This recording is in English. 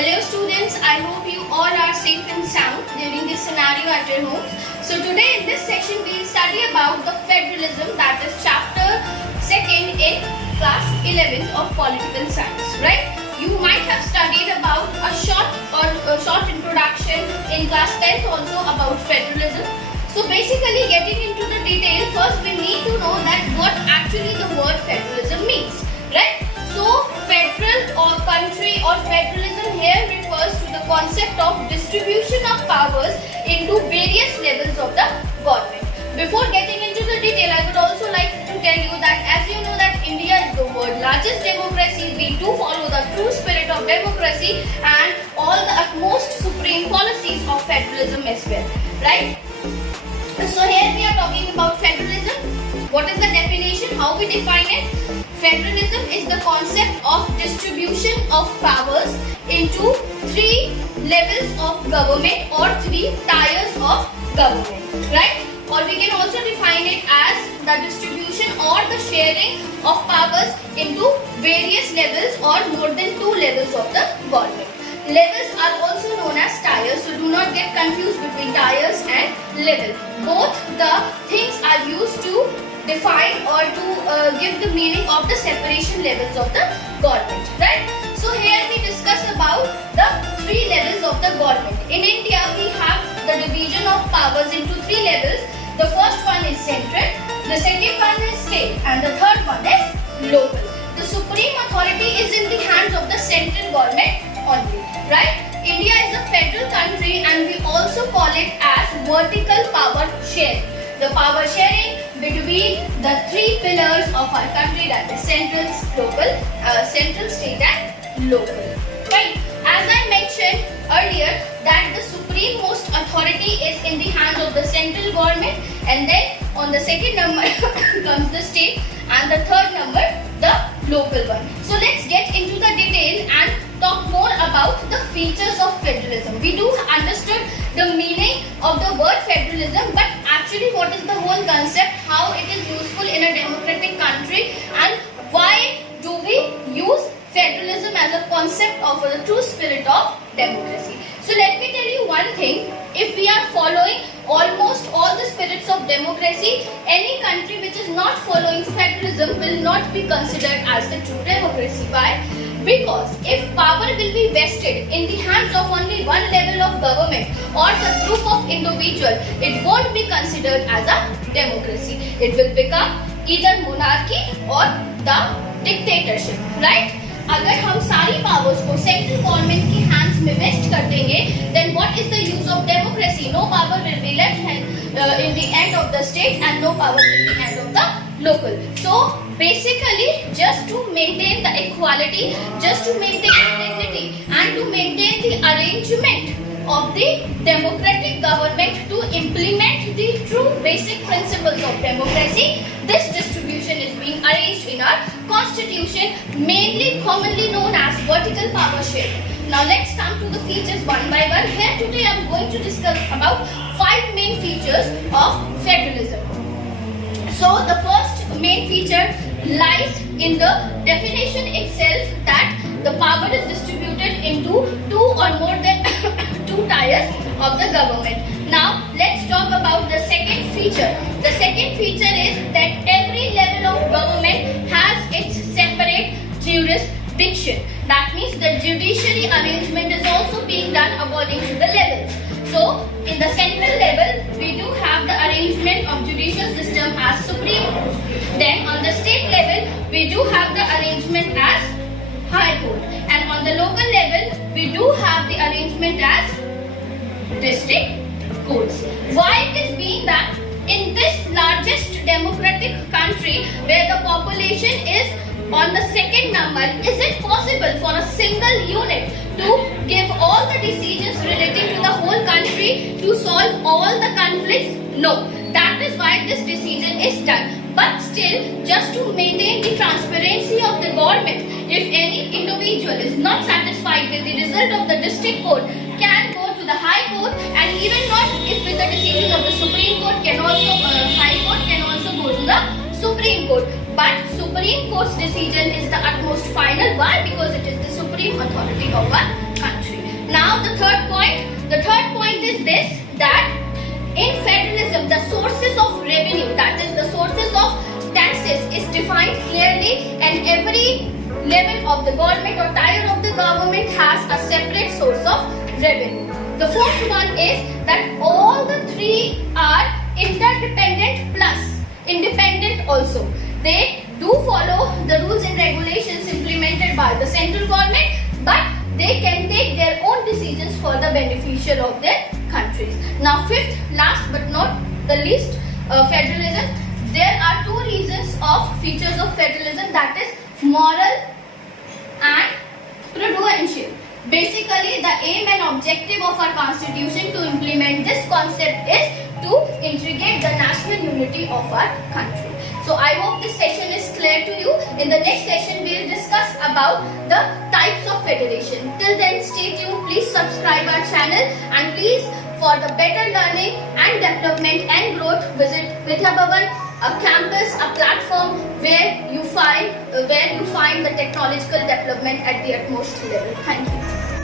Hello students, I hope you all are safe and sound during this scenario at your homes. So today in this session we will study about the federalism, that is chapter 2nd in class 11th of political science, right? You might have studied about a short introduction in class 10th also about federalism. So basically getting into the detail, first we need to know that what actually the word federalism means, right? So federal or country or federalism here refers to the concept of distribution of powers into various levels of the government. Before getting into the detail, I would also like to tell you that as you know that India is the world's largest democracy, we do follow the true spirit of democracy and all the utmost supreme policies of federalism as well, right? So here we are talking about federalism. What is the definition? How we define it? Federalism is the concept of distribution of powers into three levels of government or three tiers of government, right? Or we can also define it as the distribution or the sharing of powers into various levels or more than two levels of the government. Levels are also known as tiers, so do not get confused between tiers and level. Both the things are used to define or to give the meaning of the separation levels of the government, right? So here we discuss about the three levels of the government. In India, we have the division of powers into three levels. The first one is central, the second one is state, and the third one is local. The supreme authority is in the hands of the central government only, right? India is a federal country and we also call it as vertical power sharing. The power sharing between the three pillars of our country, that is central, state and local, right? As I mentioned earlier that the supreme most authority is in the hands of the central government, and then on the second number comes the state and the third number the local one. So let's get into the detail and talk more about the features of federalism. We do understood the meaning of the word federalism, but actually what is the whole concept, how it is useful in a democratic country, and why do we use federalism as a concept of the true spirit of democracy. So let me tell you one thing, if we are following almost all the spirits of democracy, any country which is not following federalism will not be considered as the true democracy. Why? Because if power will be vested in the hands of only one level of government or the group of individual, it won't be considered as a democracy. It will become either monarchy or the dictatorship, right? अगर हम सारी powers को central government की hands में waste कर देंगे, then what is the use of democracy? No power will be left in the end of the state and no power in the end of the local. So basically just to maintain the equality, just to maintain the dignity and to maintain the arrangement of the democratic government to implement the true basic principles of democracy, this distribution is being arranged in our constitution, mainly commonly known as vertical power sharing. Now let's come to the features one by one. Here today I am going to discuss about 5 main features of federalism. So the first main feature lies in the definition itself, that the power is distributed into two or more than two tiers of the government. Now let's talk about the second feature. The second feature is that every level of government has its separate jurisdiction. That means the judiciary arrangement is also being done according to the levels. So in the central level we do have the arrangement of judicial system as Supreme Court. Then on the state level we do have the arrangement as High Court, and on the local level we do have the arrangement as district courts. Why it is being done? In this largest democratic country where the population is on the second number, is it possible for a single unit to give all the decisions relating to the whole country, to solve all the conflicts? No. That is why this decision is done. But still, just to maintain the transparency of the government, if any individual is not satisfied with the result of the district court, can go to the High Court, and even not if with the decision of the Supreme Court, can also High Court can also go to the Supreme Court. But Supreme Court's decision is the utmost final. Why? Because it is the supreme authority of our country. Now the third point is this, that in federalism the sources of revenue, that is the sources of taxes, is defined clearly, and every level of the government or tier of the government has a separate source of revenue. The fourth one is that all the three are interdependent plus independent also. They do follow the rules and regulations implemented by the central government, but they can take their own decisions for the beneficial of their countries. Now fifth, last but not the least, federalism. There are two reasons of features of federalism, that is moral and prudential. Basically, the aim and objective of our constitution to implement this concept is to integrate the national unity of our country. So I hope this session is clear to you. In the next session, we will discuss about the types of federation. Till then, stay tuned. Please subscribe our channel, and please, for the better learning and development and growth, visit Vidya Bhavan, a campus, a platform where you find the technological development at the utmost level. Thank you.